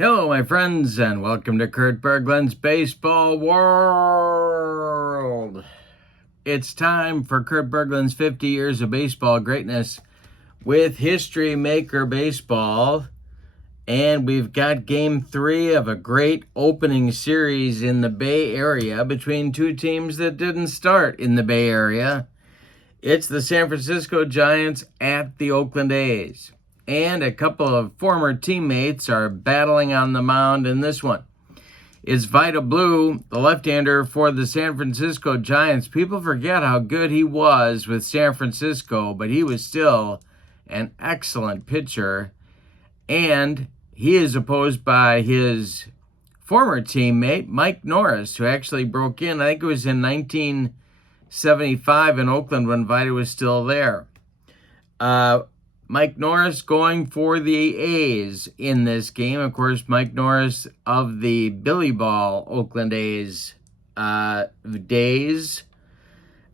Hello, my friends, and welcome to Kurt Berglund's Baseball World. It's time for Kurt Berglund's 50 Years of Baseball Greatness with History Maker Baseball. And we've got Game 3 of a great opening series in the Bay Area between two teams that didn't start in the Bay Area. It's the San Francisco Giants at the Oakland A's. And a couple of former teammates are battling on the mound in this one. It's Vida Blue, the left-hander for the San Francisco Giants. People forget how good he was with San Francisco, but he was still an excellent pitcher. And he is opposed by his former teammate, Mike Norris, who actually broke in. I think it was in 1975 in Oakland when Vida was still there. Mike Norris going for the A's in this game. Of course, Mike Norris of the Billy Ball Oakland A's days.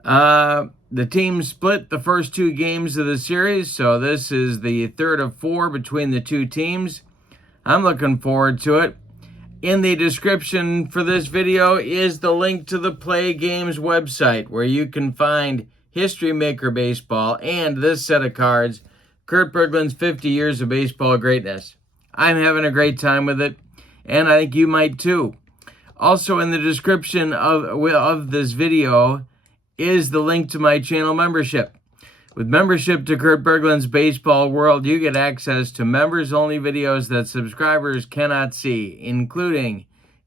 The team split the first two games of the series, so this is the third of four between the two teams. I'm looking forward to it. In the description for this video is the link to the PLAAY Games website, where you can find History Maker Baseball and this set of cards, Kurt Berglund's 50 Years of Baseball Greatness. I'm having a great time with it, and I think you might too. Also in the description of this video is the link to my channel membership. With membership to Kurt Berglund's Baseball World, you get access to members-only videos that subscribers cannot see, including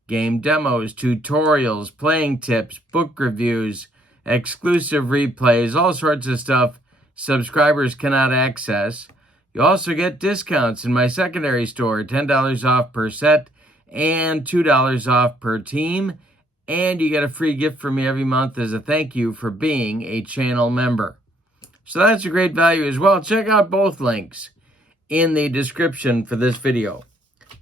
game demos, tutorials, playing tips, book reviews, exclusive replays, all sorts of stuff subscribers cannot access. You also get discounts in my secondary store, $10 off per set and $2 off per team. And you get a free gift from me every month as a thank you for being a channel member. So that's a great value as well. Check out both links in the description for this video.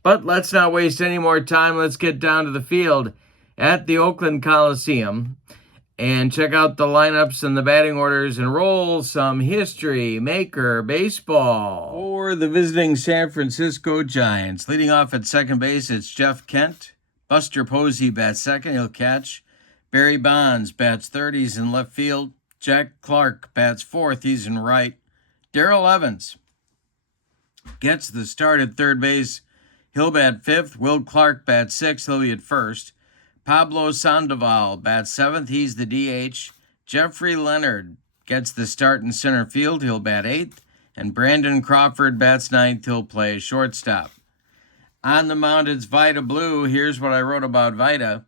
But let's not waste any more time. Let's get down to the field at the Oakland Coliseum and check out the lineups and the batting orders and roll some History Maker Baseball. For the visiting San Francisco Giants, leading off at second base, it's Jeff Kent. Buster Posey bats second, he'll catch. Barry Bonds bats third, he's in left field. Jack Clark bats fourth, he's in right. Darrell Evans gets the start at third base. He'll bat fifth. Will Clark bats sixth, he'll be at first. Pablo Sandoval bats seventh, he's the DH. Jeffrey Leonard gets the start in center field, he'll bat eighth. And Brandon Crawford bats ninth, he'll play shortstop. On the mound, it's Vida Blue. Here's what I wrote about Vida.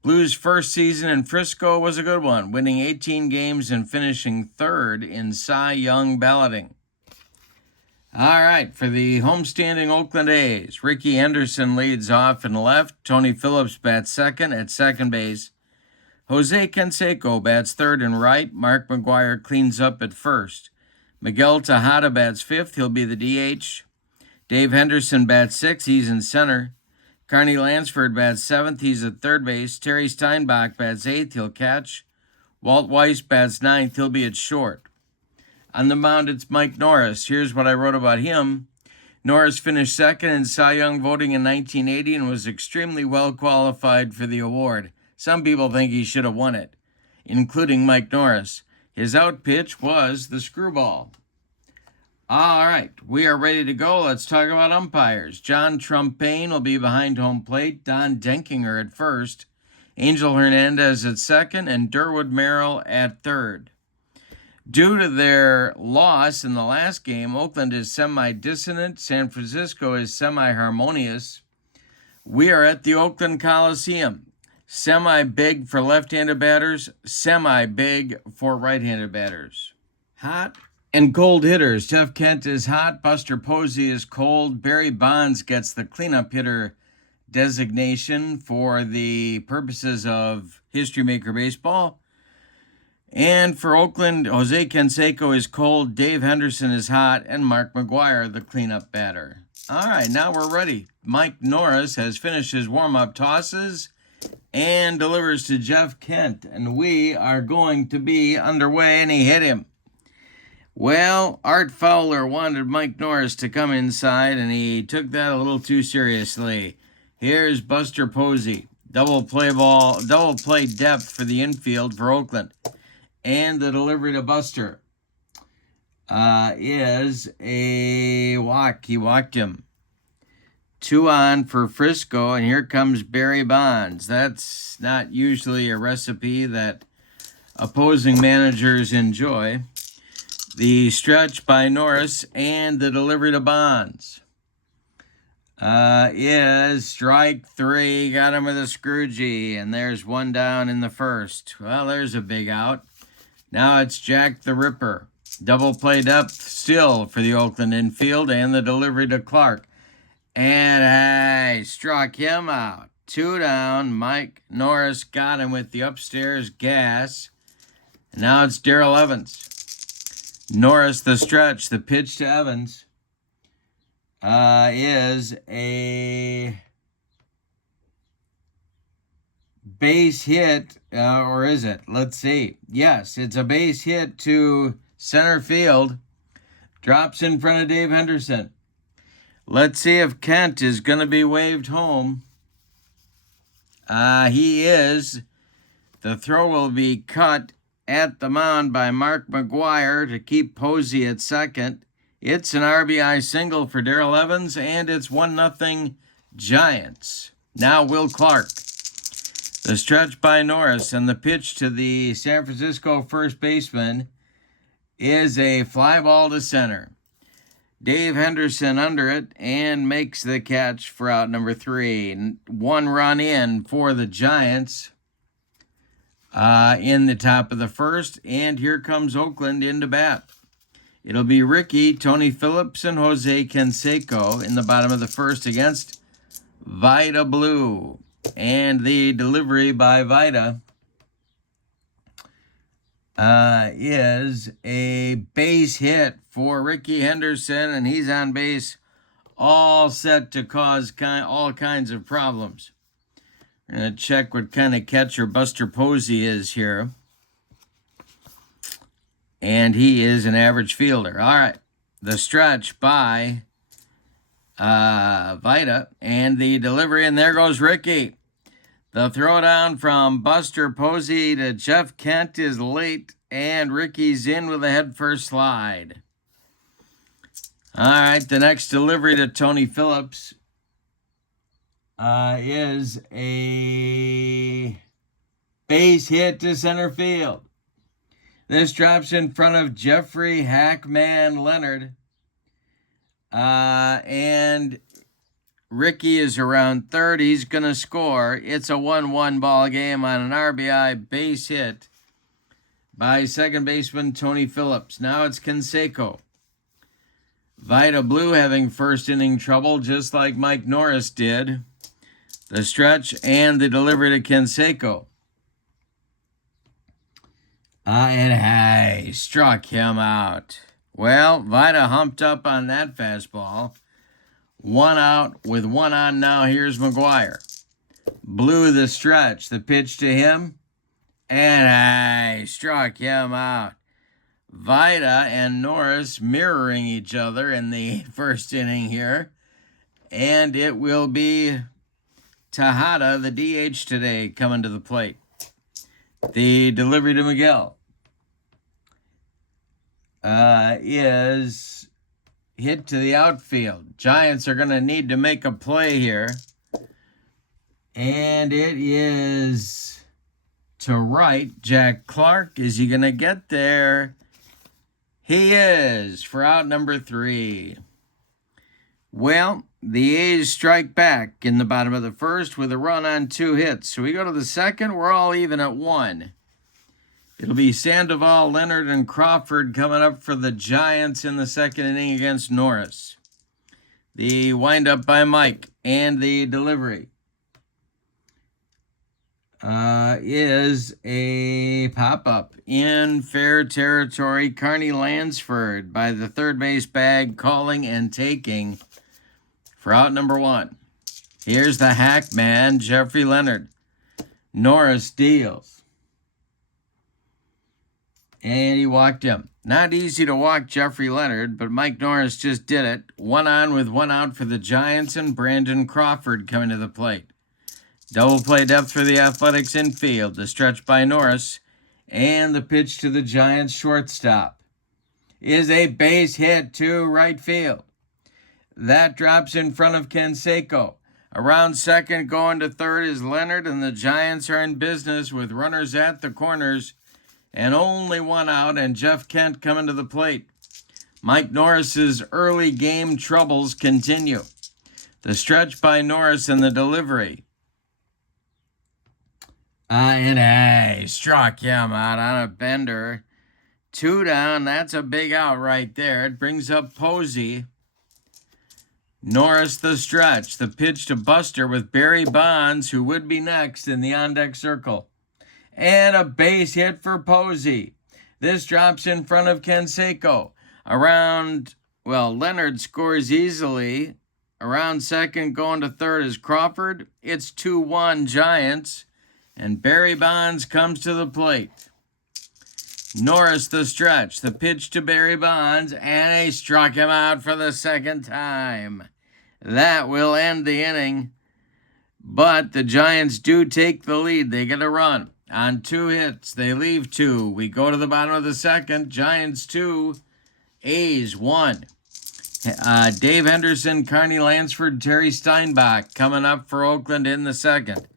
Blue's first season in Frisco was a good one, winning 18 games and finishing third in Cy Young balloting. All right, for the homestanding Oakland A's, Ricky Henderson leads off in left. Tony Phillips bats second at second base. Jose Canseco bats third and right. Mark McGwire cleans up at first. Miguel Tejada bats fifth. He'll be the DH. Dave Henderson bats sixth. He's in center. Carney Lansford bats seventh. He's at third base. Terry Steinbach bats eighth. He'll catch. Walt Weiss bats ninth. He'll be at short. On the mound, it's Mike Norris. Here's what I wrote about him. Norris finished second in Cy Young voting in 1980 and was extremely well qualified for the award. Some people think he should have won it, including Mike Norris. His out pitch was the screwball. All right, we are ready to go. Let's talk about umpires. John Trumpain will be behind home plate. Don Denkinger at first. Angel Hernandez at second, and Durwood Merrill at third. Due to their loss in the last game, Oakland is semi-dissonant. San Francisco is semi-harmonious. We are at the Oakland Coliseum. Semi-big for left-handed batters, semi-big for right-handed batters. Hot and cold hitters. Jeff Kent is hot. Buster Posey is cold. Barry Bonds gets the cleanup hitter designation for the purposes of History Maker Baseball. And for Oakland, Jose Canseco is cold, Dave Henderson is hot, and Mark McGwire, the cleanup batter. All right, now we're ready. Mike Norris has finished his warm-up tosses and delivers to Jeff Kent. And we are going to be underway, and he hit him. Well, Art Fowler wanted Mike Norris to come inside, and he took that a little too seriously. Here's Buster Posey. Double play depth for the infield for Oakland. And the delivery to Buster is a walk. He walked him. 2 on for Frisco, and here comes Barry Bonds. That's not usually a recipe that opposing managers enjoy. The stretch by Norris and the delivery to Bonds is strike 3. Got him with a Scroogey, and there's 1 down in the first. Well, there's a big out. Now it's Jack the Ripper. Double play depth still for the Oakland infield, and the delivery to Clark. And I struck him out. 2 down. Mike Norris got him with the upstairs gas. And now it's Darrell Evans. Norris the stretch. The pitch to Evans is a base hit, or is it? Let's see. Yes, it's a base hit to center field. Drops in front of Dave Henderson. Let's see if Kent is going to be waved home. He is. The throw will be cut at the mound by Mark McGuire to keep Posey at second. It's an RBI single for Darrell Evans, and it's 1-0 Giants. Now Will Clark. The stretch by Norris, and the pitch to the San Francisco first baseman is a fly ball to center. Dave Henderson under it and makes the catch for out number 3. 1 run in for the Giants in the top of the first. And here comes Oakland into bat. It'll be Ricky, Tony Phillips, and Jose Canseco in the bottom of the first against Vida Blue. And the delivery by Vida is a base hit for Ricky Henderson, and he's on base, all set to cause all kinds of problems. We're going to check what kind of catcher Buster Posey is here. And he is an average fielder. All right, the stretch by Vida, and the delivery, and there goes Ricky. The throwdown from Buster Posey to Jeff Kent is late, and Ricky's in with a head-first slide. All right, the next delivery to Tony Phillips is a base hit to center field. This drops in front of Jeffrey Hackman Leonard, and Ricky is around third. He's going to score. It's a 1-1 ball game on an RBI base hit by second baseman Tony Phillips. Now it's Canseco. Vida Blue having first inning trouble, just like Mike Norris did. The stretch and the delivery to Canseco. And I struck him out. Well, Vida humped up on that fastball. 1 out with 1 on now. Here's McGuire. Blue the stretch. The pitch to him. And I struck him out. Vida and Norris mirroring each other in the first inning here. And it will be Tejada, the DH today, coming to the plate. The delivery to Miguel is hit to the outfield. Giants are going to need to make a play here. And it is to right. Jack Clark, is he going to get there? He is for out number 3. Well, the A's strike back in the bottom of the first with a run on 2 hits. So we go to the second. We're all even at 1. It'll be Sandoval, Leonard, and Crawford coming up for the Giants in the second inning against Norris. The windup by Mike and the delivery is a pop-up in fair territory. Carney Lansford by the third base bag, calling and taking for out number 1. Here's the hack man, Jeffrey Leonard. Norris deals. And he walked him. Not easy to walk Jeffrey Leonard, but Mike Norris just did it. 1 on with 1 out for the Giants, and Brandon Crawford coming to the plate. Double play depth for the Athletics infield. The stretch by Norris, and the pitch to the Giants shortstop is a base hit to right field. That drops in front of Canseco. Around second, going to third is Leonard, and the Giants are in business with runners at the corners and only 1 out, and Jeff Kent coming to the plate. Mike Norris's early game troubles continue. The stretch by Norris and the delivery. And struck him out on a bender. 2 down, that's a big out right there. It brings up Posey. Norris the stretch. The pitch to Buster with Barry Bonds, who would be next in the on-deck circle. And a base hit for Posey. This drops in front of Canseco. Leonard scores easily. Around second, going to third is Crawford. It's 2-1 Giants. And Barry Bonds comes to the plate. Norris the stretch. The pitch to Barry Bonds. And he struck him out for the second time. That will end the inning. But the Giants do take the lead. They get a run. On 2 hits, they leave 2. We go to the bottom of the second. Giants 2, A's 1. Dave Henderson, Carney Lansford, Terry Steinbach coming up for Oakland in the second.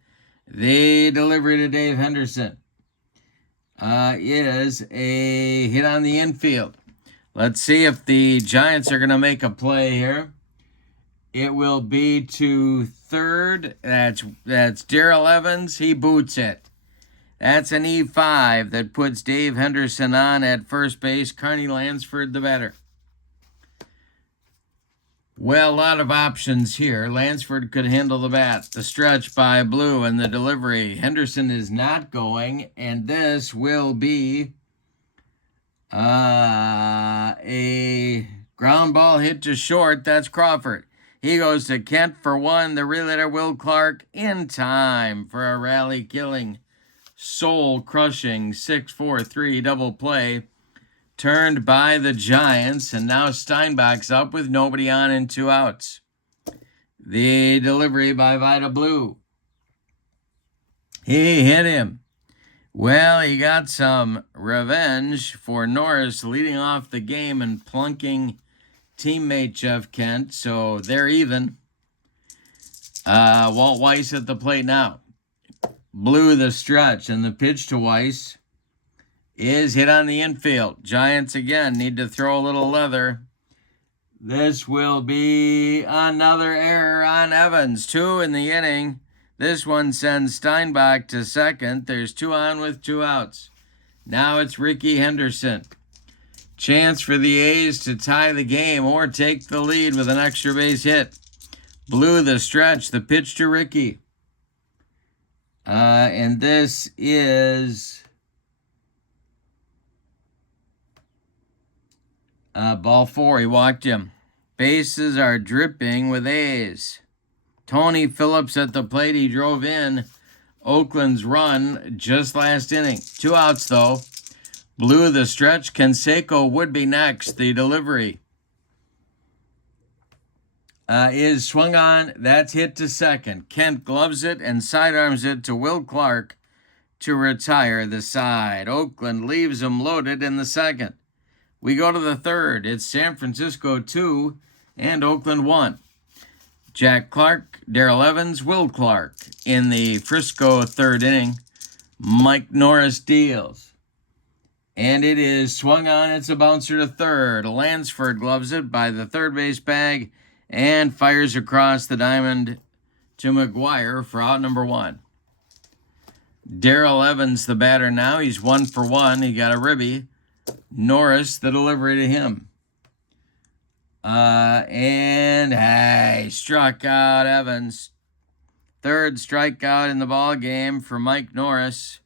The delivery to Dave Henderson is a hit on the infield. Let's see if the Giants are going to make a play here. It will be to third. That's Darrell Evans. He boots it. That's an E5 that puts Dave Henderson on at first base. Carney Lansford the batter. Well, a lot of options here. Lansford could handle the bat. The stretch by Blue and the delivery. Henderson is not going, and this will be a ground ball hit to short. That's Crawford. He goes to Kent for 1. The relay Will Clark in time for a rally-killing, soul-crushing 6-4-3 double play turned by the Giants, and now Steinbach's up with nobody on and 2 outs. The delivery by Vida Blue. He hit him. Well, he got some revenge for Norris leading off the game and plunking teammate Jeff Kent, so they're even. Walt Weiss at the plate now. Blue the stretch, and the pitch to Weiss is hit on the infield. Giants again need to throw a little leather. This will be another error on Evans. 2 in the inning. This one sends Steinbach to second. There's 2 on with 2 outs. Now it's Ricky Henderson. Chance for the A's to tie the game or take the lead with an extra base hit. Blue the stretch. The pitch to Ricky. And this is ball 4. He walked him. Bases are dripping with A's. Tony Phillips at the plate. He drove in Oakland's run just last inning. 2 outs, though. Blue the stretch. Canseco would be next. The delivery is swung on. That's hit to second. Kent gloves it and sidearms it to Will Clark to retire the side. Oakland leaves him loaded in the second. We go to the third. It's San Francisco 2 and Oakland 1. Jack Clark, Darrell Evans, Will Clark in the Frisco third inning. Mike Norris deals. And it is swung on. It's a bouncer to third. Lansford gloves it by the third base bag and fires across the diamond to McGuire for out number 1. Darrell Evans, the batter now. He's 1 for 1. He got a ribby. Norris, the delivery to him. Struck out Evans. Third strikeout in the ball game for Mike Norris.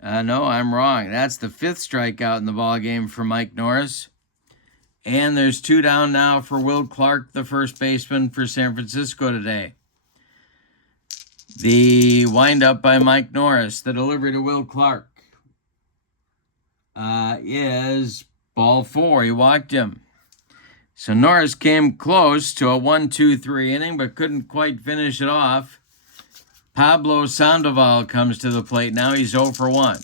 No, I'm wrong. That's the 5th strikeout in the ball game for Mike Norris. And there's 2 down now for Will Clark, the first baseman for San Francisco today. The windup by Mike Norris, the delivery to Will Clark. is ball 4. He walked him. So Norris came close to a 1-2-3 inning, but couldn't quite finish it off. Pablo Sandoval comes to the plate. Now he's 0 for 1.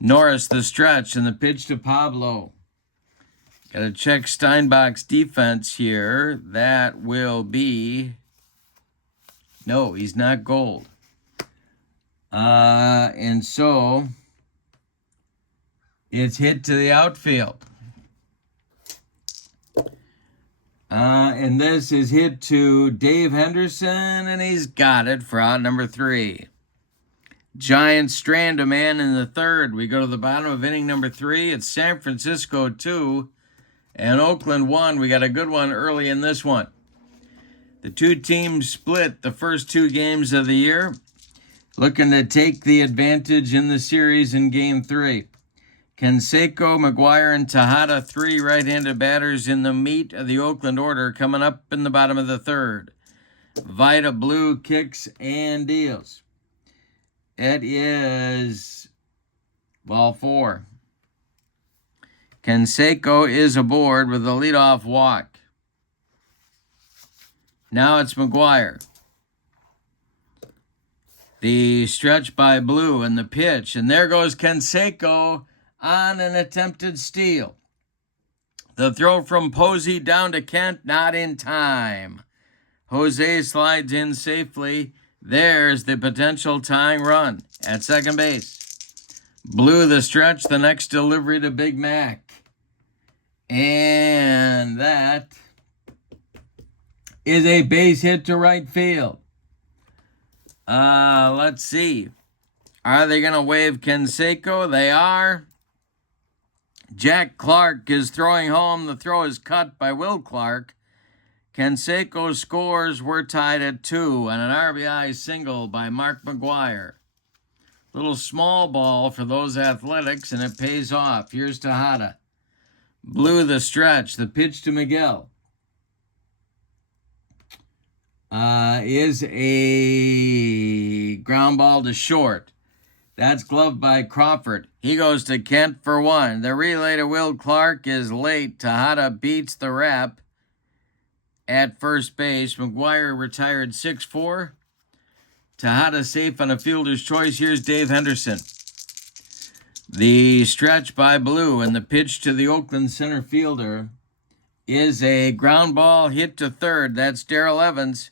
Norris the stretch and the pitch to Pablo. Got to check Steinbach's defense here. That will be... No, he's not gold. And so it's hit to the outfield. And this is hit to Dave Henderson, and he's got it for out number 3. Giants strand a man in the third. We go to the bottom of inning number 3. It's San Francisco 2 and Oakland 1. We got a good one early in this one. The two teams split the first 2 games of the year, looking to take the advantage in the series in Game 3. Canseco, McGuire, and Tejada, 3 right-handed batters in the meat of the Oakland order, coming up in the bottom of the third. Vida Blue kicks and deals. It is ball 4. Canseco is aboard with a leadoff walk. Now it's McGuire. The stretch by Blue and the pitch, and there goes Canseco on an attempted steal. The throw from Posey down to Kent, not in time. Jose slides in safely. There's the potential tying run at second base. Blue the stretch, the next delivery to Big Mac. And that is a base hit to right field. Let's see. Are they going to wave Canseco? They are. Jack Clark is throwing home. The throw is cut by Will Clark. Canseco scores. We're tied at 2, and an RBI single by Mark McGuire. Little small ball for those athletics, and it pays off. Here's Tejada. Blue the stretch. The pitch to Miguel is a ground ball to short. That's gloved by Crawford. He goes to Kent for 1. The relay to Will Clark is late. Tejada beats the wrap at first base. McGuire retired 6-4. Tejada safe on a fielder's choice. Here's Dave Henderson. The stretch by Blue and the pitch to the Oakland center fielder is a ground ball hit to third. That's Darrell Evans.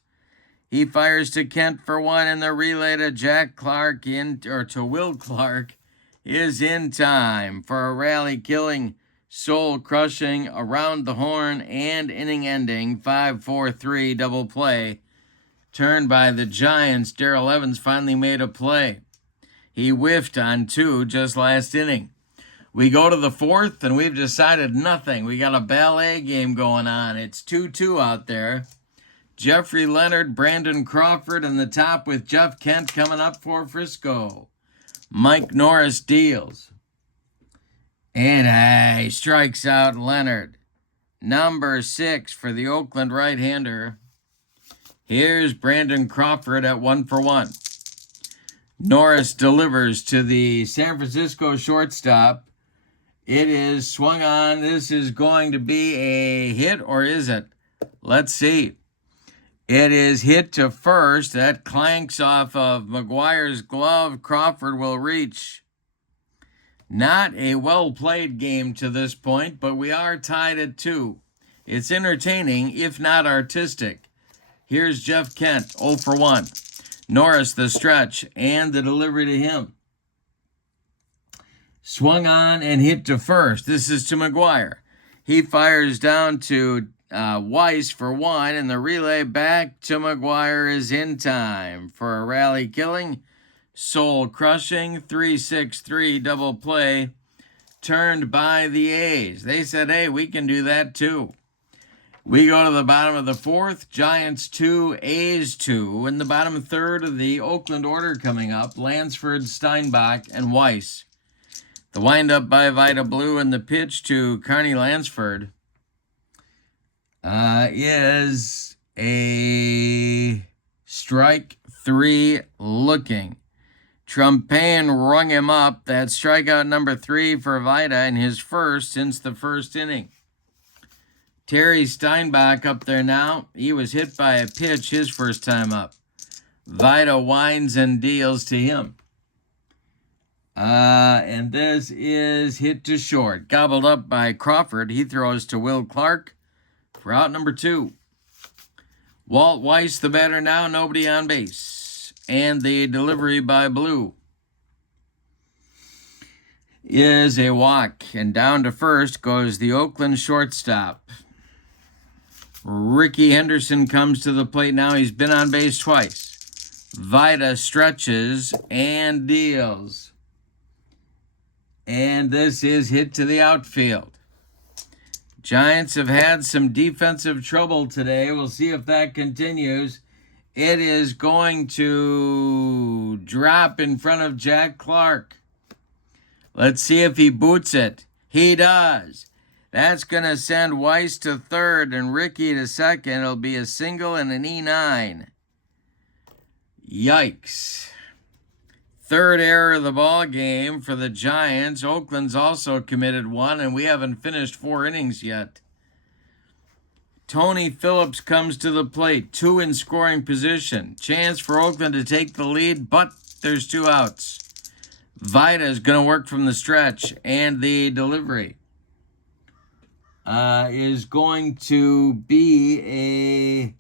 He fires to Kent for 1, and the relay to Jack Clark to Will Clark is in time for a rally-killing, soul-crushing, around the horn and inning-ending 5-4-3 double play. Turned by the Giants, Darrell Evans finally made a play. He whiffed on 2 just last inning. We go to the 4th, and we've decided nothing. We got a ballet game going on. It's 2-2 out there. Jeffrey Leonard, Brandon Crawford in the top with Jeff Kent coming up for Frisco. Mike Norris deals. And he strikes out Leonard. Number 6 for the Oakland right-hander. Here's Brandon Crawford at 1 for 1. Norris delivers to the San Francisco shortstop. It is swung on. This is going to be a hit, or is it? Let's see. It is hit to first. That clanks off of McGuire's glove. Crawford will reach. Not a well-played game to this point, but we are tied at 2. It's entertaining, if not artistic. Here's Jeff Kent, 0 for 1. Norris the stretch and the delivery to him. Swung on and hit to first. This is to McGuire. He fires down to Weiss for 1, and the relay back to McGuire is in time for a rally-killing, soul-crushing 3-6-3 double play turned by the A's. They said, hey, we can do that too. We go to the bottom of the 4th. Giants 2, A's 2. In the bottom third of the Oakland order coming up, Lansford, Steinbach, and Weiss. The windup by Vida Blue and the pitch to Carney Lansford is a strike 3 looking. Trumpain rung him up. That's strikeout number 3 for Vida, and his first since the first inning. Terry Steinbach up there now. He was hit by a pitch his first time up. Vida winds and deals to him. And this is hit to short. Gobbled up by Crawford. He throws to Will Clark for out number 2. Walt Weiss, the batter now, nobody on base. And the delivery by Blue is a walk. And down to first goes the Oakland shortstop. Ricky Henderson comes to the plate now. He's been on base twice. Vida stretches and deals. And this is hit to the outfield. Giants have had some defensive trouble today. We'll see if that continues. It is going to drop in front of Jack Clark. Let's see if he boots it. He does. That's going to send Weiss to third and Ricky to second. It'll be a single and an E9. Yikes. Third error of the ball game for the Giants. Oakland's also committed one, and we haven't finished 4 innings yet. Tony Phillips comes to the plate, 2 in scoring position. Chance for Oakland to take the lead, but there's 2 outs. Vida is going to work from the stretch, and the delivery is going to be a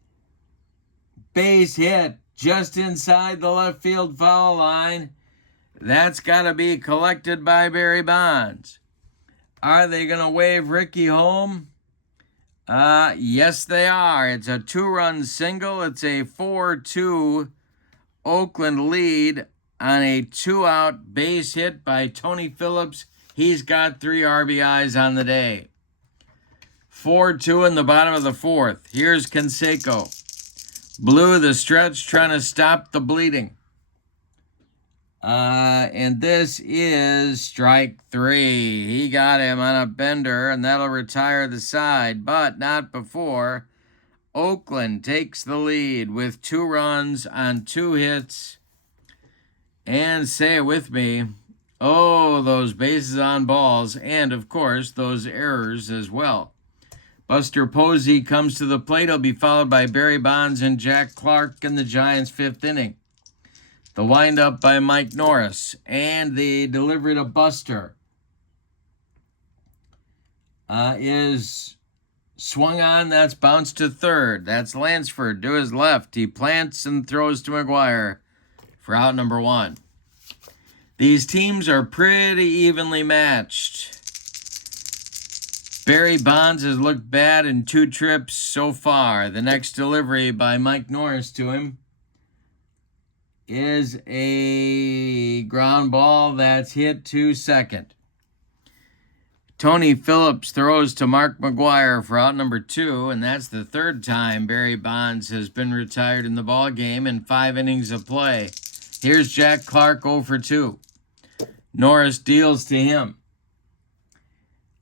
base hit just inside the left field foul line. That's got to be collected by Barry Bonds. Are they going to wave Ricky home? Yes, they are. It's a 2-run single. It's a 4-2 Oakland lead on a 2-out base hit by Tony Phillips. He's got 3 RBIs on the day. 4-2 in the bottom of the 4th. Here's Canseco. Blue the stretch, trying to stop the bleeding. And this is strike 3. He got him on a bender, and that'll retire the side, but not before Oakland takes the lead with 2 runs on 2 hits. And say it with me, oh, those bases on balls, and of course, those errors as well. Buster Posey comes to the plate. He'll be followed by Barry Bonds and Jack Clark in the Giants' 5th inning. The windup by Mike Norris, and the delivery to Buster is swung on. That's bounced to third. That's Lansford to his left. He plants and throws to McGuire for out number 1. These teams are pretty evenly matched. Barry Bonds has looked bad in 2 trips so far. The next delivery by Mike Norris to him is a ground ball that's hit to second. Tony Phillips throws to Mark McGuire for out number 2, and that's the 3rd time Barry Bonds has been retired in the ball game in 5 innings of play. Here's Jack Clark 0 for 2. Norris deals to him.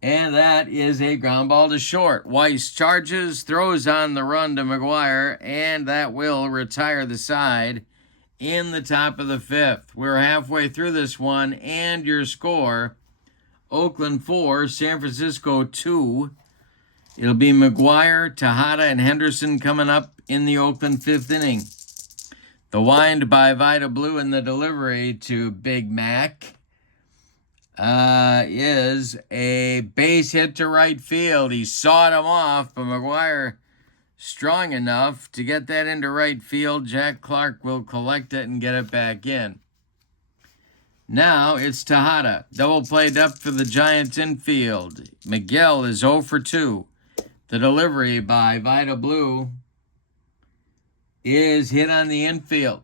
And that is a ground ball to short. Weiss charges, throws on the run to McGuire, and that will retire the side in the top of the 5th. We're halfway through this one, and your score, Oakland 4, San Francisco 2. It'll be McGuire, Tejada, and Henderson coming up in the Oakland 5th inning. The wind by Vida Blue and the delivery to Big Mac is a base hit to right field. He sawed him off, but McGuire strong enough to get that into right field. Jack Clark will collect it and get it back in. Now it's Tejada. Double play depth for the Giants infield. Miguel is 0 for 2. The delivery by Vida Blue is hit on the infield.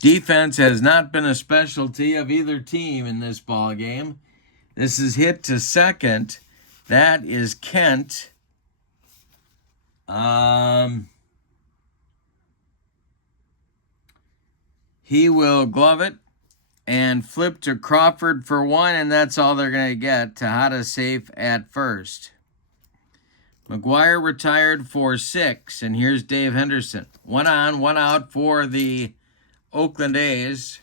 Defense has not been a specialty of either team in this ball game. This is hit to second. That is Kent. He will glove it and flip to Crawford for 1, and that's all they're going to get. Tejada safe at first. McGuire retired for 6, and here's Dave Henderson. 1 on, 1 out for the Oakland A's.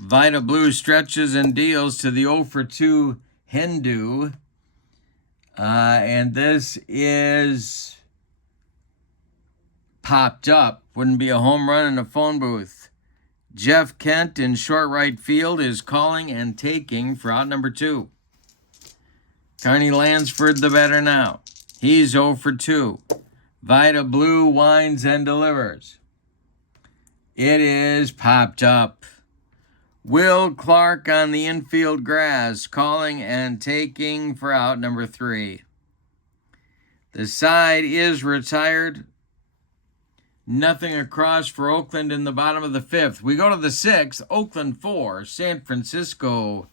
Vita Blue stretches and deals to the 0 for 2 Hindu. And this is popped up. Wouldn't be a home run in a phone booth. Jeff Kent in short right field is calling and taking for out number 2. Carney Lansford the batter now. He's 0 for 2. Vita Blue winds and delivers. It is popped up. Will Clark on the infield grass, calling and taking for out number 3. The side is retired. Nothing across for Oakland in the bottom of the 5th. We go to the 6th. Oakland 4, San Francisco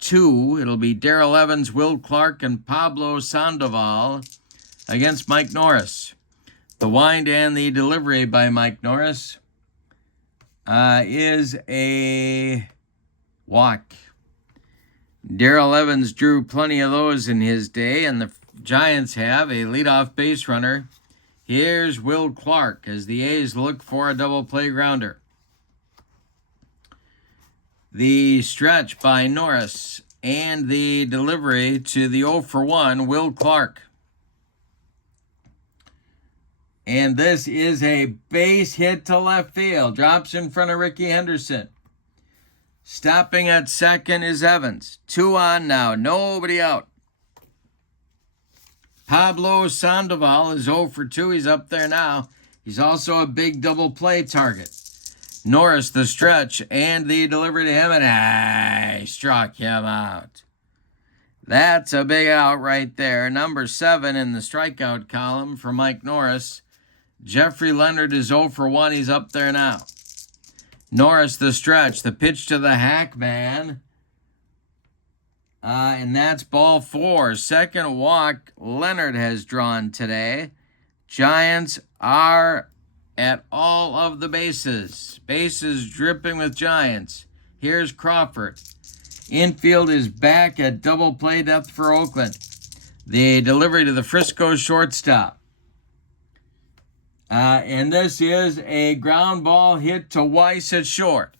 2. It'll be Darrell Evans, Will Clark, and Pablo Sandoval against Mike Norris. The wind and the delivery by Mike Norris is a walk. Darrell Evans drew plenty of those in his day, and the Giants have a leadoff base runner. Here's Will Clark as the A's look for a double play grounder. The stretch by Norris and the delivery to the 0 for 1, Will Clark. And this is a base hit to left field. Drops in front of Ricky Henderson. Stopping at second is Evans. 2 on now. Nobody out. Pablo Sandoval is 0 for 2. He's up there now. He's also a big double play target. Norris the stretch and the delivery to him, and he struck him out. That's a big out right there. Number 7 in the strikeout column for Mike Norris. Jeffrey Leonard is 0 for 1. He's up there now. Norris the stretch. The pitch to the hack man. And that's ball 4. Second walk Leonard has drawn today. Giants are at all of the bases. Bases dripping with Giants. Here's Crawford. Infield is back at double play depth for Oakland. The delivery to the Frisco shortstop. And this is a ground ball hit to Weiss at short.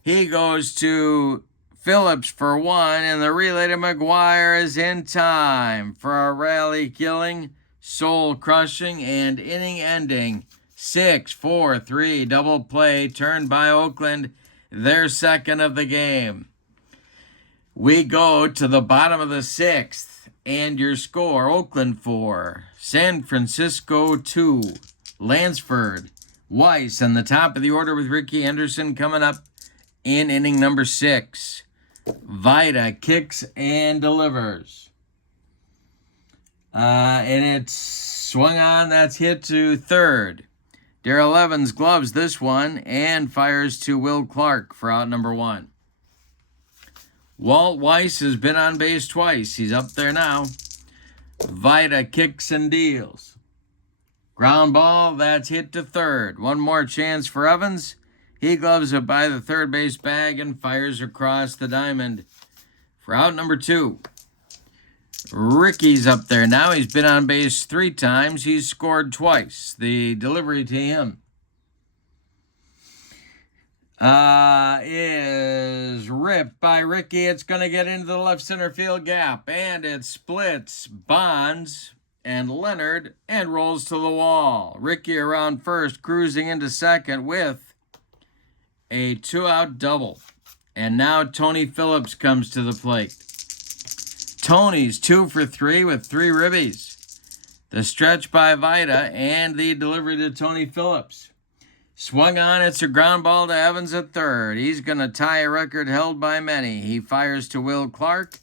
He goes to Phillips for 1, and the relay to McGuire is in time for a rally-killing, soul-crushing, and inning-ending 6-4-3 double play turned by Oakland, their second of the game. We go to the bottom of the 6th, and your score, Oakland 4, San Francisco 2. Lansford, Weiss on the top of the order with Ricky Henderson coming up in inning number 6. Vita kicks and delivers. And it's swung on. That's hit to third. Darrell Evans gloves this one and fires to Will Clark for out number 1. Walt Weiss has been on base twice. He's up there now. Vita kicks and deals. Ground ball, that's hit to third. One more chance for Evans. He gloves it by the third base bag and fires across the diamond for out number 2. Ricky's up there now. He's been on base 3 times. He's scored twice. The delivery to him is ripped by Ricky. It's going to get into the left center field gap, and it splits Bonds and Leonard and rolls to the wall. Ricky around first, cruising into second with a 2-out double. And now Tony Phillips comes to the plate. Tony's 2 for 3 with 3 ribbies. The stretch by Vita and the delivery to Tony Phillips. Swung on, it's a ground ball to Evans at third. He's going to tie a record held by many. He fires to Will Clark,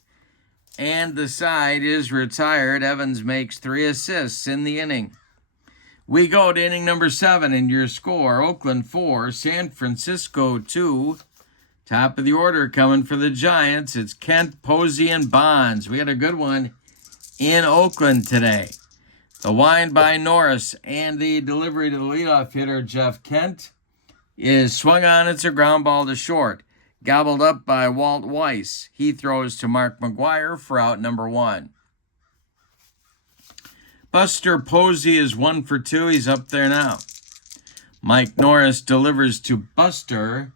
and the side is retired. Evans makes 3 assists in the inning. We go to inning number 7, and your score, Oakland 4, San Francisco 2. Top of the order coming for the Giants. It's Kent, Posey, and Bonds. We had a good one in Oakland today. The wind by Norris and the delivery to the leadoff hitter, Jeff Kent, is swung on. It's a ground ball to short. Gobbled up by Walt Weiss. He throws to Mark McGuire for out number 1. Buster Posey is 1 for 2. He's up there now. Mike Norris delivers to Buster.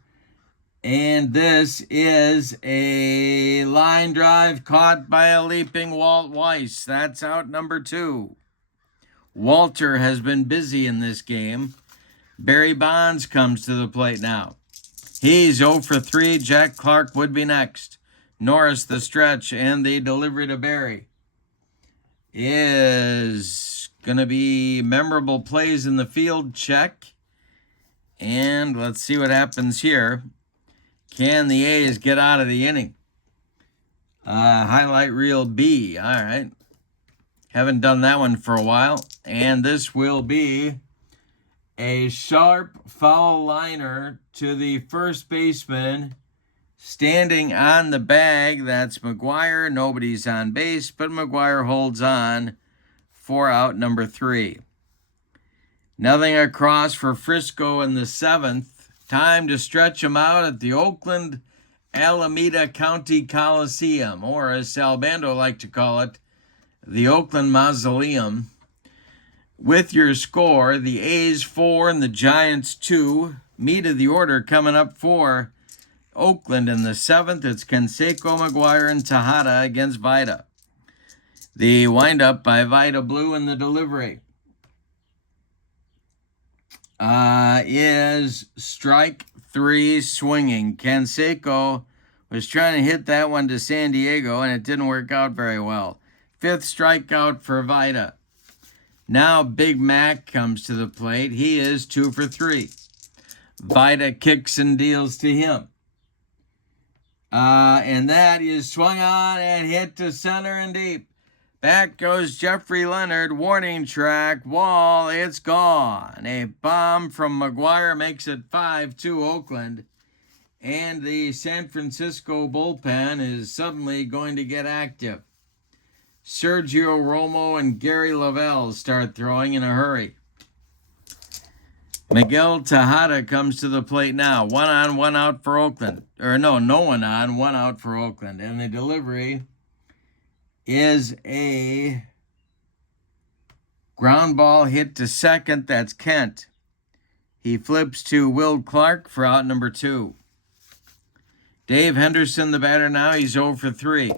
And this is a line drive caught by a leaping Walt Weiss. That's out number 2. Walter has been busy in this game. Barry Bonds comes to the plate now. He's 0 for 3. Jack Clark would be next. Norris the stretch, and the delivery to Barry is going to be memorable plays in the field. Check. And let's see what happens here. Can the A's get out of the inning? Highlight reel B. All right. Haven't done that one for a while. And this will be a sharp foul liner to the first baseman standing on the bag. That's McGuire. Nobody's on base, but McGuire holds on for out number 3. Nothing across for Frisco in the 7th. Time to stretch him out at the Oakland Alameda County Coliseum, or as Salbando like to call it, the Oakland Mausoleum. With your score, the A's 4 and the Giants 2. Meat of the order coming up for Oakland in the 7th. It's Canseco, McGuire, and Tejada against Vida. The windup by Vida Blue in the delivery is strike 3 swinging. Canseco was trying to hit that one to San Diego, and it didn't work out very well. 5th strikeout for Vida. Now Big Mac comes to the plate. He is 2 for 3. Vida kicks and deals to him. And that is swung on and hit to center and deep. Back goes Jeffrey Leonard. Warning track. Wall. It's gone. A bomb from McGuire makes it 5-2 Oakland. And the San Francisco bullpen is suddenly going to get active. Sergio Romo and Gary Lavelle start throwing in a hurry. Miguel Tejada comes to the plate now. 1 on, 1 out for Oakland. No one on, 1 out for Oakland. And the delivery is a ground ball hit to second. That's Kent. He flips to Will Clark for out number 2. Dave Henderson, the batter now. He's 0 for 3.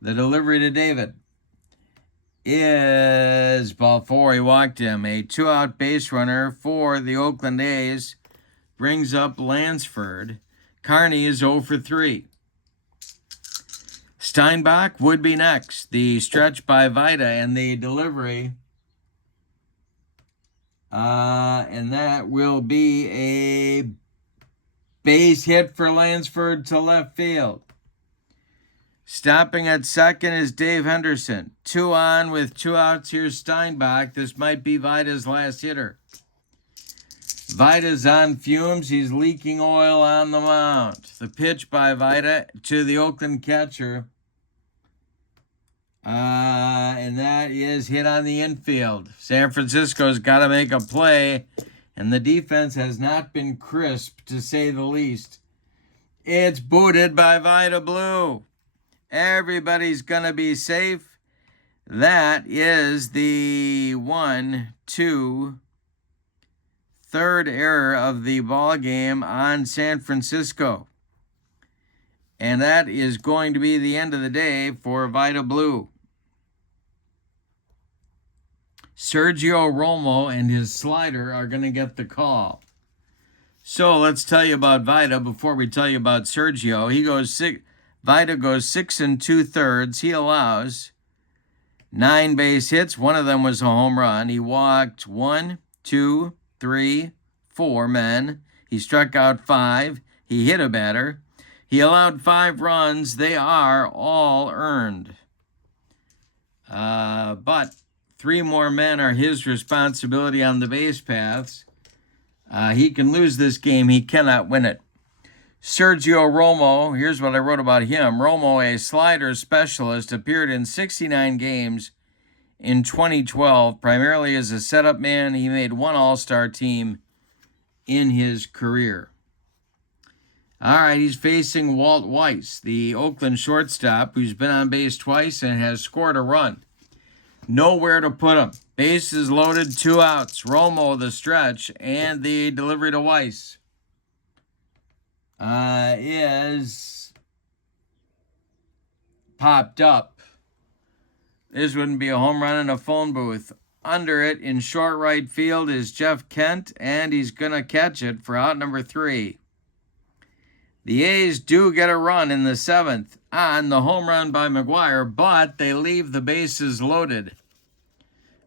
The delivery to David is ball 4. He walked him. A 2-out base runner for the Oakland A's brings up Lansford. Carney is 0 for 3. Steinbach would be next. The stretch by Vida and the delivery. And that will be a base hit for Lansford to left field. Stopping at second is Dave Henderson. 2 on with 2 outs. Here's Steinbach. This might be Vida's last hitter. Vida's on fumes. He's leaking oil on the mound. The pitch by Vida to the Oakland catcher. And that is hit on the infield. San Francisco's got to make a play, and the defense has not been crisp, to say the least. It's booted by Vida Blue. Everybody's going to be safe. That is the 3rd error of the ball game on San Francisco. And that is going to be the end of the day for Vida Blue. Sergio Romo and his slider are going to get the call. So let's tell you about Vida before we tell you about Sergio. Vida goes 6 2/3. He allows 9 base hits. One of them was a home run. He walked 1, 2, 3, 4 men. He struck out 5. He hit a batter. He allowed 5 runs. They are all earned. But 3 more men are his responsibility on the base paths. He can lose this game. He cannot win it. Sergio Romo, here's what I wrote about him. Romo, a slider specialist, appeared in 69 games in 2012, primarily as a setup man. He made 1 All-Star team in his career. All right, he's facing Walt Weiss, the Oakland shortstop, who's been on base twice and has scored a run. Nowhere to put him. Bases loaded, 2 outs. Romo the stretch, and the delivery to Weiss is popped up. This wouldn't be a home run in a phone booth. Under it in short right field is Jeff Kent, and he's going to catch it for out number 3. The A's do get a run in the 7th on the home run by McGuire, but they leave the bases loaded.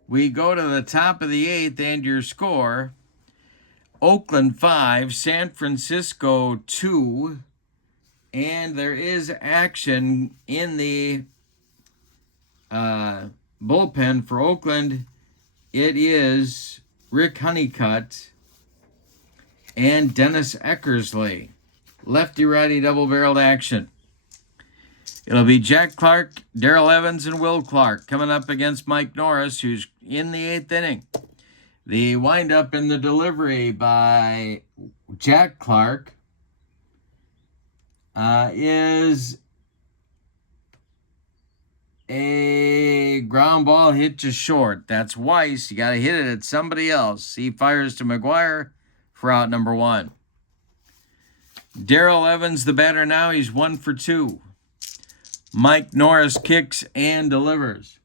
We go to the top of the 8th, and your score, Oakland 5, San Francisco 2, and there is action in the bullpen for Oakland. It is Rick Honeycutt and Dennis Eckersley. Lefty-righty double-barreled action. It'll be Jack Clark, Darrell Evans, and Will Clark coming up against Mike Norris, who's in the 8th inning. The windup in the delivery by Jack Clark is a ground ball hit to short. That's Weiss. You got to hit it at somebody else. He fires to McGuire for out number 1. Darrell Evans, the batter now. He's 1 for 2. Mike Norris kicks and delivers.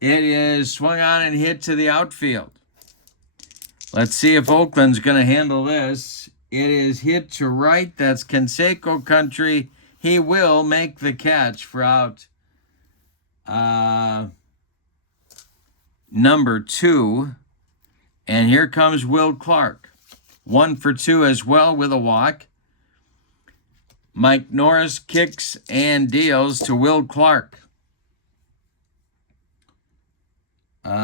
It is swung on and hit to the outfield. Let's see if Oakland's going to handle this. It is hit to right. That's Canseco country. He will make the catch for out number 2. And here comes Will Clark. 1 for 2 as well with a walk. Mike Norris kicks and deals to Will Clark. And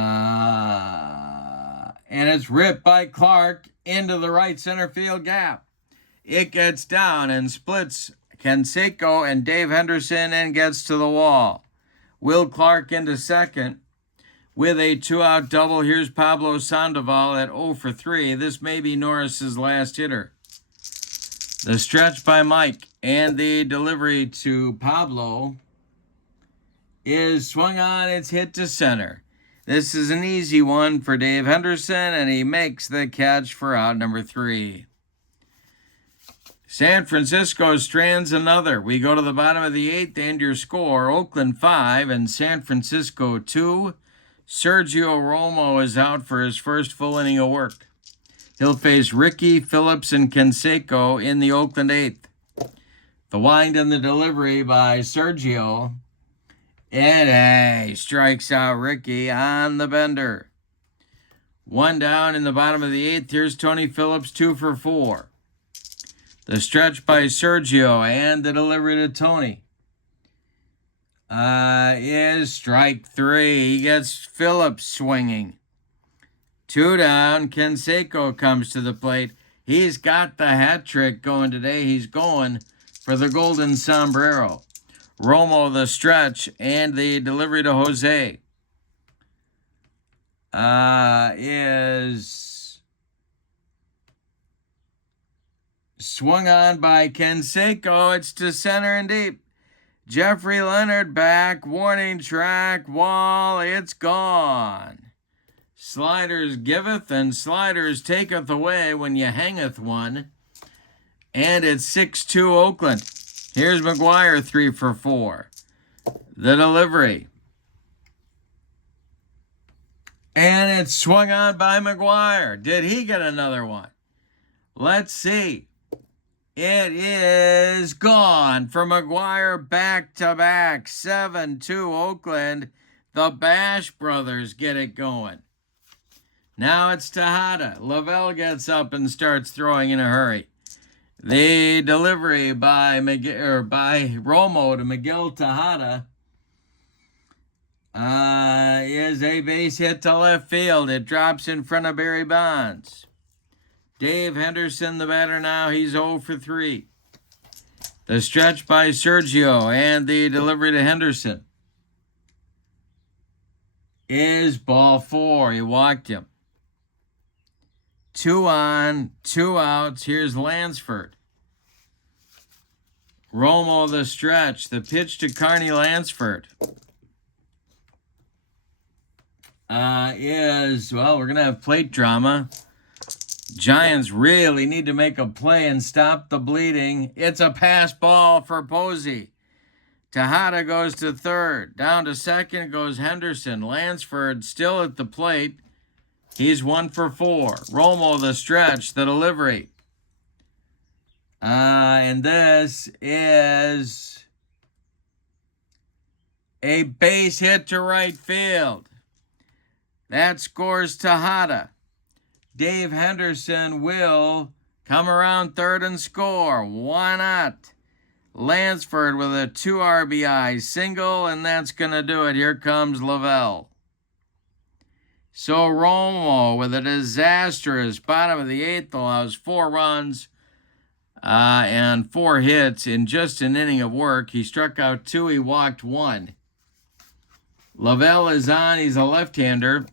it's ripped by Clark into the right center field gap. It gets down and splits Canseco and Dave Henderson and gets to the wall. Will Clark into second with a 2-out double. Here's Pablo Sandoval at 0 for 3. This may be Norris's last hitter. The stretch by Mike and the delivery to Pablo is swung on. It's hit to center. This is an easy one for Dave Henderson, and he makes the catch for out number 3. San Francisco strands another. We go to the bottom of the 8th, and your score, Oakland 5 and San Francisco 2. Sergio Romo is out for his first full inning of work. He'll face Ricky, Phillips, and Canseco in the Oakland 8th. The wind and the delivery by Sergio. And he strikes out Ricky on the bender. 1 down in the bottom of the 8th. Here's Tony Phillips, 2 for 4. The stretch by Sergio and the delivery to Tony is strike 3. He gets Phillips swinging. 2 down. Canseco comes to the plate. He's got the hat trick going today. He's going for the golden sombrero. Romo the stretch and the delivery to Jose is swung on by Canseco. It's to center and deep. Jeffrey Leonard back. Warning track. Wall. It's gone. Sliders giveth and sliders taketh away when you hangeth one. And it's 6-2 Oakland. Here's McGuire, 3 for 4. The delivery. And it's swung on by McGuire. Did he get another one? Let's see. It is gone for McGuire, back-to-back. 7-2 Oakland. The Bash brothers get it going. Now it's Tejada. Lavelle gets up and starts throwing in a hurry. The delivery by Romo to Miguel Tejada is a base hit to left field. It drops in front of Barry Bonds. Dave Henderson, the batter now. He's 0 for 3. The stretch by Sergio and the delivery to Henderson is ball 4. He walked him. 2 on, 2 outs. Here's Lansford. Romo the stretch. The pitch to Carney Lansford. well, we're going to have plate drama. Giants really need to make a play and stop the bleeding. It's a pass ball for Posey. Tejada goes to third. Down to second goes Henderson. Lansford still at the plate. He's 1 for 4. Romo the stretch, the delivery. And this is a base hit to right field. That scores Tejada. Dave Henderson will come around third and score. Why not? Lansford with a 2 RBI single, and that's going to do it. Here comes Lavelle. So Romo with a disastrous bottom of the 8th allows 4 runs and 4 hits in just an inning of work. He struck out 2, he walked 1. Lavelle is on. He's a left-hander.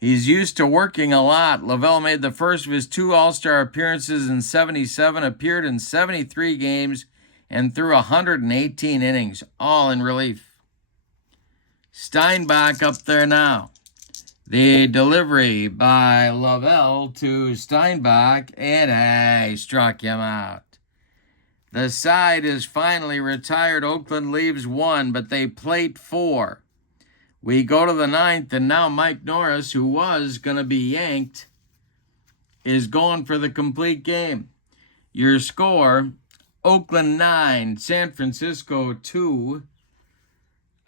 He's used to working a lot. Lavelle made the first of his 2 All-Star appearances in '77, appeared in 73 games, and threw 118 innings, all in relief. Steinbach up there now. The delivery by Lavelle to Steinbach, and he struck him out. The side is finally retired. Oakland leaves 1, but they plate 4. We go to the 9th, and now Mike Norris, who was going to be yanked, is going for the complete game. Your score, Oakland 9, San Francisco 2.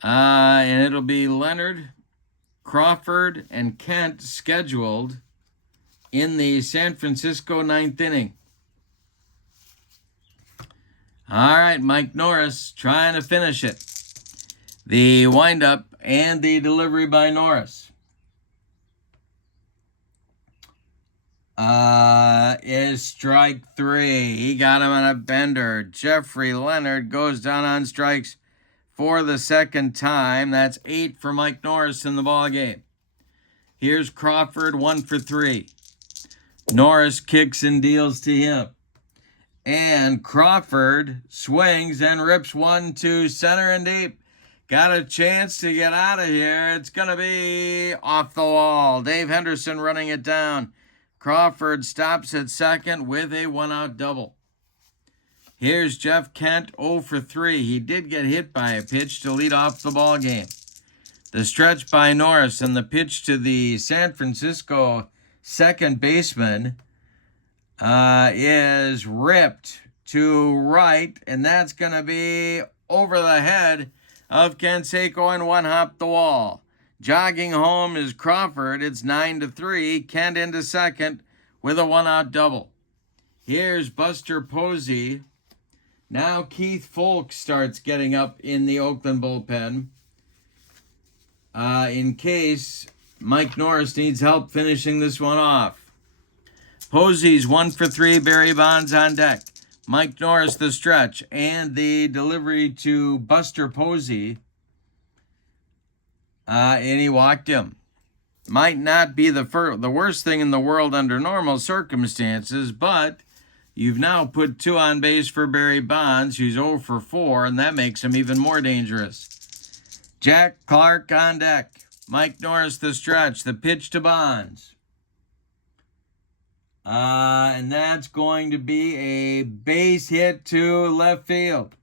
And it'll be Leonard, Crawford, and Kent scheduled in the San Francisco 9th inning. All right, Mike Norris trying to finish it. The windup and the delivery by Norris is strike 3. He got him on a bender. Jeffrey Leonard goes down on strikes for the second time. That's 8 for Mike Norris in the ballgame. Here's Crawford, 1 for 3. Norris kicks and deals to him. And Crawford swings and rips one to center and deep. Got a chance to get out of here. It's going to be off the wall. Dave Henderson running it down. Crawford stops at second with a 1-out double. Here's Jeff Kent, 0 for 3. He did get hit by a pitch to lead off the ball game. The stretch by Norris and the pitch to the San Francisco second baseman is ripped to right, and that's going to be over the head of Canseco and 1-hop the wall. Jogging home is Crawford. It's 9-3. Kent into second with a 1-out double. Here's Buster Posey. Now Keith Folk starts getting up in the Oakland bullpen in case Mike Norris needs help finishing this one off. Posey's 1 for 3. Barry Bonds on deck. Mike Norris the stretch and the delivery to Buster Posey. And he walked him. Might not be the worst thing in the world under normal circumstances, but you've now put 2 on base for Barry Bonds, who's 0 for 4, and that makes him even more dangerous. Jack Clark on deck. Mike Norris the stretch. The pitch to Bonds. And that's going to be a base hit to left field.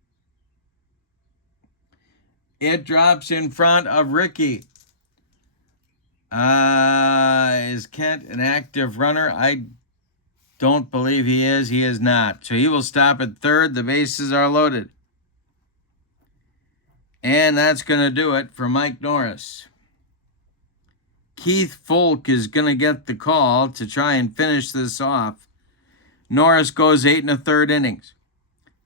It drops in front of Ricky. Is Kent an active runner? I don't believe he is. He is not. So he will stop at third. The bases are loaded. And that's going to do it for Mike Norris. Keith Folk is going to get the call to try and finish this off. Norris goes 8 1/3 innings.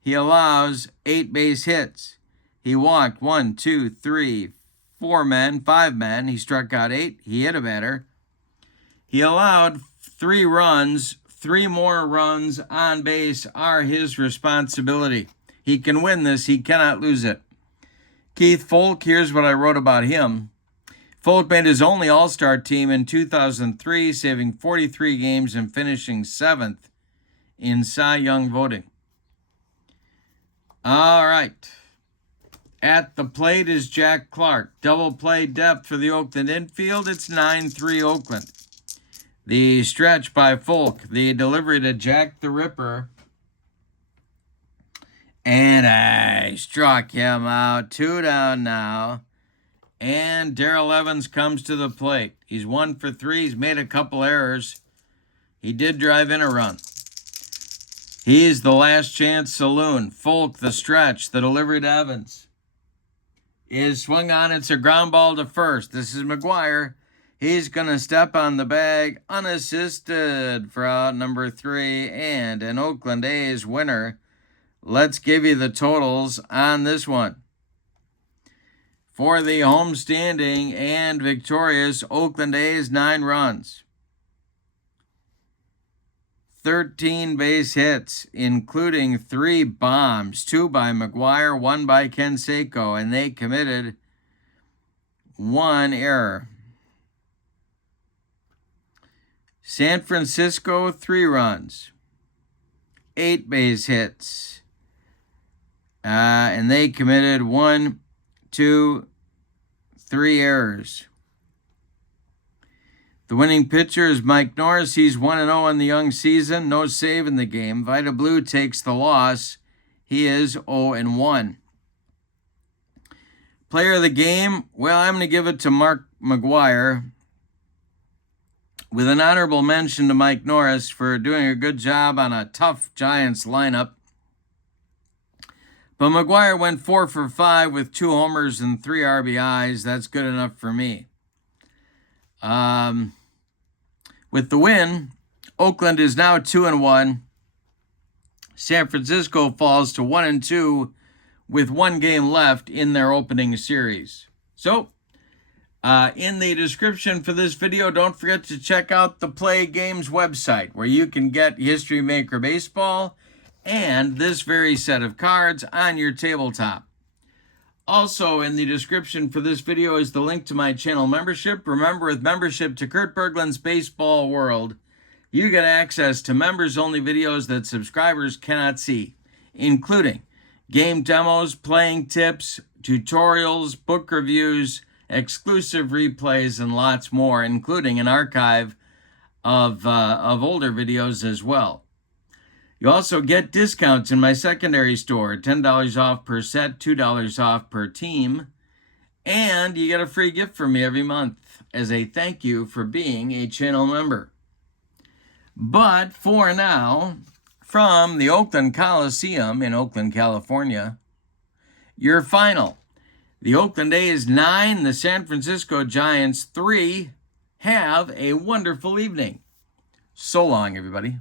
He allows 8 base hits. He walked 1, 2, 3, 4 men, 5 men. He struck out 8. He hit a batter. He allowed 3 runs. 3 more runs on base are his responsibility. He can win this. He cannot lose it. Keith Folk, here's what I wrote about him. Folk made his only All-Star team in 2003, saving 43 games and finishing 7th in Cy Young voting. All right. At the plate is Jack Clark. Double play depth for the Oakland infield. It's 9-3 Oakland. The stretch by Folk. The delivery to Jack the Ripper. And I struck him out. 2 down now. And Darrell Evans comes to the plate. He's 1 for 3. He's made a couple errors. He did drive in a run. He's the last chance saloon. Folk, the stretch. The delivery to Evans is swung on. It's a ground ball to first. This is McGuire. He's going to step on the bag unassisted for out number 3 and an Oakland A's winner. Let's give you the totals on this one. For the homestanding and victorious Oakland A's, 9 runs. 13 base hits, including 3 bombs, 2 by McGuire, 1 by Canseco, and they committed 1 error. San Francisco, 3 runs, 8 base hits, and they committed 1, 2, 3 errors. The winning pitcher is Mike Norris. He's 1-0 in the young season. No save in the game. Vita Blue takes the loss. He is 0-1. Player of the game, well, I'm going to give it to Mark McGuire, with an honorable mention to Mike Norris for doing a good job on a tough Giants lineup. But McGuire went 4 for 5 with 2 homers and 3 RBIs. That's good enough for me. With the win, Oakland is now 2-1. San Francisco falls to 1-2 with 1 game left in their opening series. So, in the description for this video, don't forget to check out the PLAAY Games website, where you can get History Maker Baseball and this very set of cards on your tabletop. Also, in the description for this video is the link to my channel membership. Remember, with membership to Kurt Berglund's Baseball World, you get access to members-only videos that subscribers cannot see, including game demos, playing tips, tutorials, book reviews, exclusive replays, and lots more, including an archive of older videos as well. You also get discounts in my secondary store, $10 off per set, $2 off per team, and you get a free gift from me every month as a thank you for being a channel member. But for now, from the Oakland Coliseum in Oakland, California, your final. The Oakland A's 9, the San Francisco Giants 3. Have a wonderful evening. So long, everybody.